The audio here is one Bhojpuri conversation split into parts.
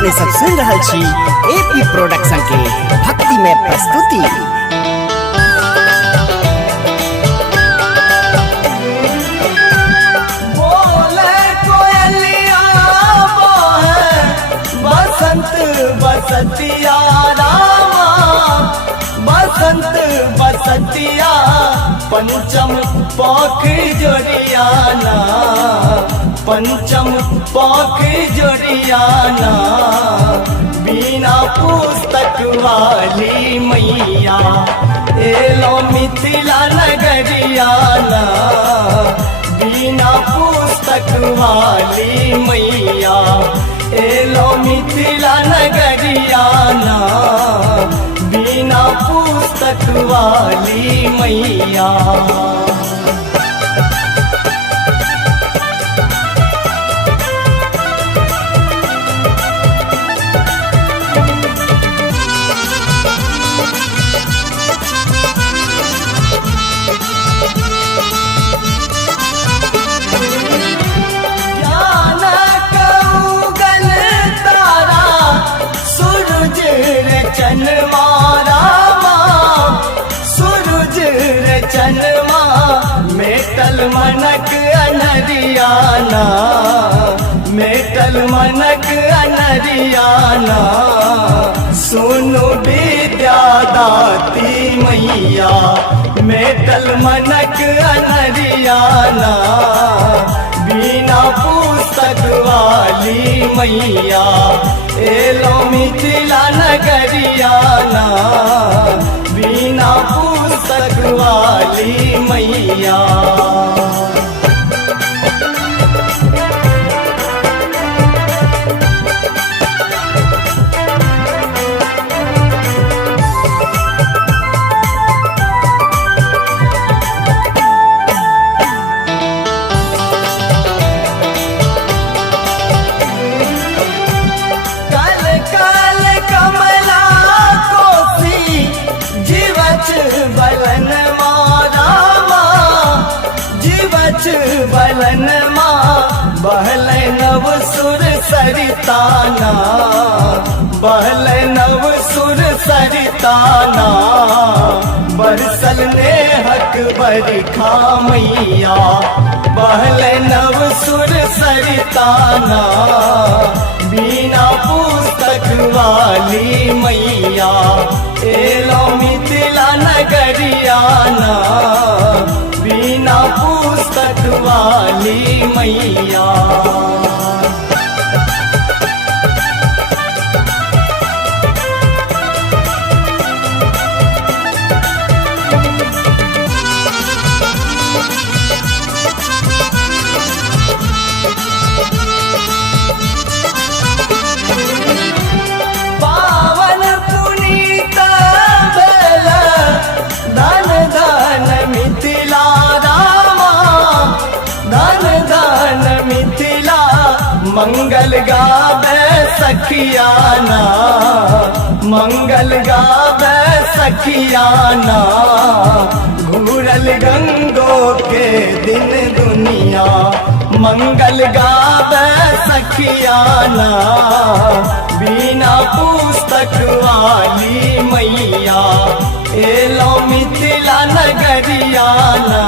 अपने सब सुन रहा छी एपी प्रोडक्शन के भक्ति में प्रस्तुति। बसंत बसतिया रामा बसंत बसतिया पंचम पाख जोड़ियाना पंचम पाख जोड़ियाना बिना पुस्तक वाली मैया एलो मिथिला नगरियाना बिना पुस्तक वाली मैया एलो मिथिला नगरियाना बिना पुस्तक वाली मैया। चनमा रामा सूरज रे चनमा मेटल मनक अनरियाना मेटल मनक अनरियाना सुनु विद्या दाती मैया मेटल मनक अनरियाना बिना पुस्तक वाली मैया एलो मिथिला नगरियाना बिना पुस्तक वाली मैया। बलन माँ बहल नव सुर सरिताना बहल नव सुर सरिताना बरसल ने हक बरखा मैया बहल नव सुर सरिताना बिना पुस्तक वाली मैया एलो मिथिला नगरियाना बिना पुस्तक वाली मैया। पावन पुनीत बेला धन धन मिथिला धन मिथिला मंगल गावे सखियाना मंगल गावे सखियाना घूरल गंगो के दिन दुनिया मंगल गावे सखियाना बिना पुस्तक वाली मैया एलो मिथिला नगरियाना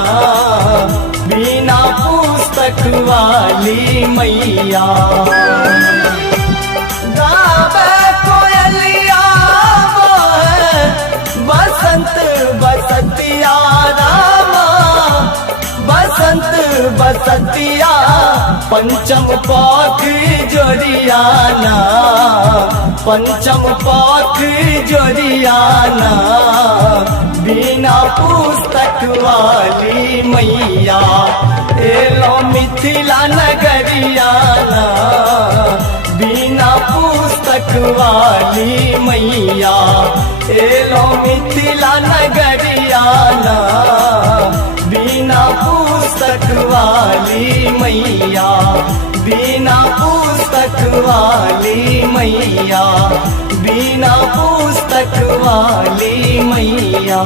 बिना पुस्तक वाली मैया। गावे कोयलिया बसंत बसतिया रामा बसंत बसतिया पंचम पाख जोड़ियाना पंचम पाख जोड़ियाना बिना पुस्तक वाली मैया एलो मिथिला नगरियाना बिना पुस्तक वाली मैया एलो मिथिला नगरियाना बिना पुस्तक वाली मैया बिना पुस्तक वाली मैया बिना पुस्तक वाली मैया।